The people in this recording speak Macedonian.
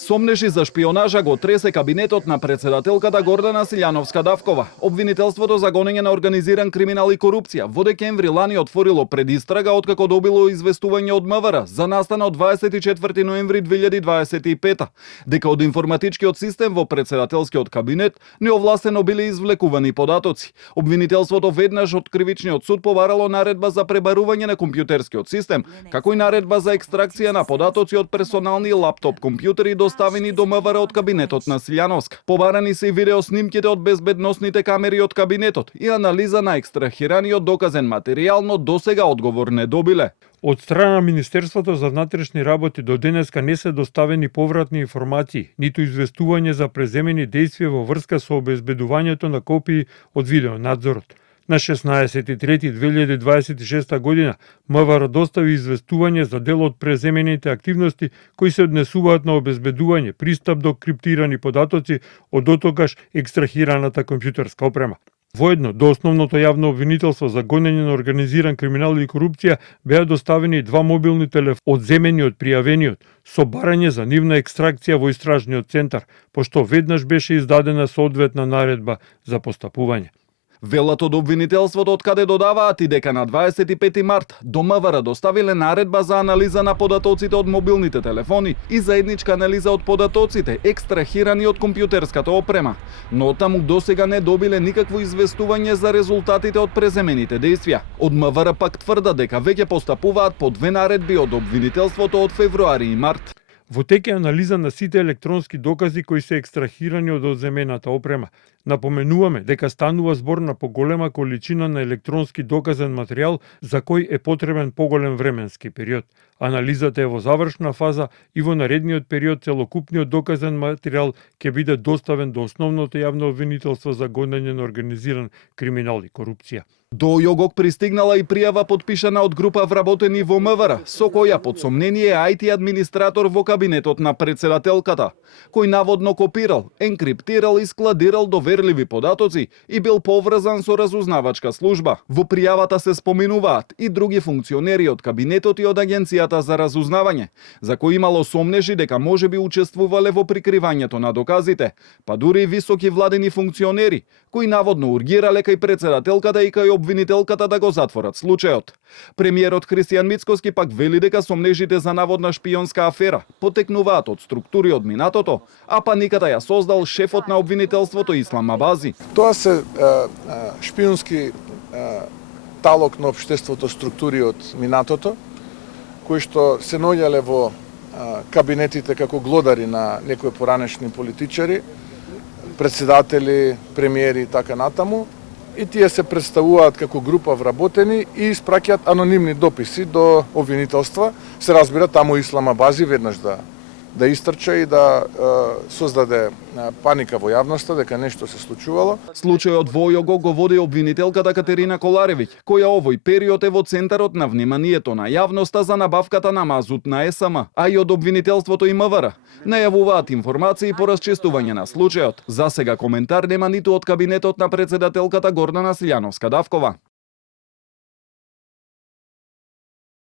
Сомнежи за шпионажа го тресе кабинетот на председателката Гордана Силјановска-Давкова. Обвинителството за гонење на организиран криминал и корупција во декември лани отворило предистрага откако добило известување од МВР за настана од 24 ноември 2025 дека од информатичкиот систем во председателскиот кабинет неовластено биле извлекувани податоци. Обвинителството веднаш од кривичниот суд побарало наредба за пребарување на компјутерскиот систем, како и наредба за екстракција на податоци од персонални лаптоп компјутери доставени до МВР од кабинетот на Силјановска. Побарани се и видеоснимките од безбедносните камери од кабинетот и анализа на екстрахираниот доказен материјал, но досега одговор не добиле. Од страна на Министерството за внатрешни работи до денеска не се доставени повратни информации, ниту известување за преземени дејствија во врска со обезбедувањето на копии од видеонадзорот. На 16.3.2026 година МВР достави известување за дел од преземените активности кои се однесуваат на обезбедување, пристап до криптирани податоци од дотогаш екстрахираната компјутерска опрема. Воедно до основното јавно обвинителство за гонење на организиран криминал и корупција беа доставени 2 мобилни телефони одземени од пријавениот, со барање за нивна екстракција во истражниот центар, пошто веднаш беше издадена соодветна наредба за постапување. Велат од обвинителството од каде додаваат и дека на 25 март до МВР доставиле наредба за анализа на податоците од мобилните телефони и заедничка анализа од податоците екстрахирани од компјутерската опрема, но таму досега не добиле никакво известување за резултатите од преземените дејствија. Од МВР пак тврдат дека веќе постапуваат по 2 наредби од обвинителството од февруари и март. Во тек е анализа на сите електронски докази кои се екстрахирани од одземената опрема. Напоменуваме дека станува збор на поголема количина на електронски доказен материјал за кој е потребен поголем временски период. Анализата е во завршна фаза и во наредниот период целокупниот доказен материјал ќе биде доставен до основното јавно обвинителство за гонење на организиран криминал и корупција. До ЈОГОК пристигнала и пријава подпишана од група вработени во МВР, со која под сомнение е IT администратор во кабинетот на председателката, кој наводно копирал, енкриптирал и складирал доверливи податоци и бил поврзан со разузнавачка служба. Во пријавата се споменуваат и други функционери од кабинетот и од Агенцијата за разузнавање, за кои имало сомнежи дека можеби учествувале во прикривањето на доказите, па дури и високи владени функционери, кои наводно ургирале кај председателката и кај обвинителката да го затворат случајот. Премиерот Христијан Мицкоски пак вели дека сомнежите за наводна шпионска афера потекнуваат од структури од минатото, а паниката ја создал шефот на обвинителството Ислам Абази. Тоа се шпионски талок на општеството структури од минатото, кои што се наоѓале во кабинетите како глодари на некои поранешни политичари, председатели, премиери и така натаму, и тие се представуваат како група вработени и испраќаат анонимни дописи до обвинителства. Се разбира, таму Ислам Абази веднаш да истрча и да создаде паника во јавноста дека нешто се случувало. Случајот во ЈОГОК го води обвинителката Катерина Коларевиќ, која овој период е во центарот на вниманието на јавноста за набавката на мазут на СМ, а и од обвинителството и МВР. Најавуваат информации по расчистување на случајот. За сега коментар нема ниту од кабинетот на председателката Гордана Силјановска-Давкова.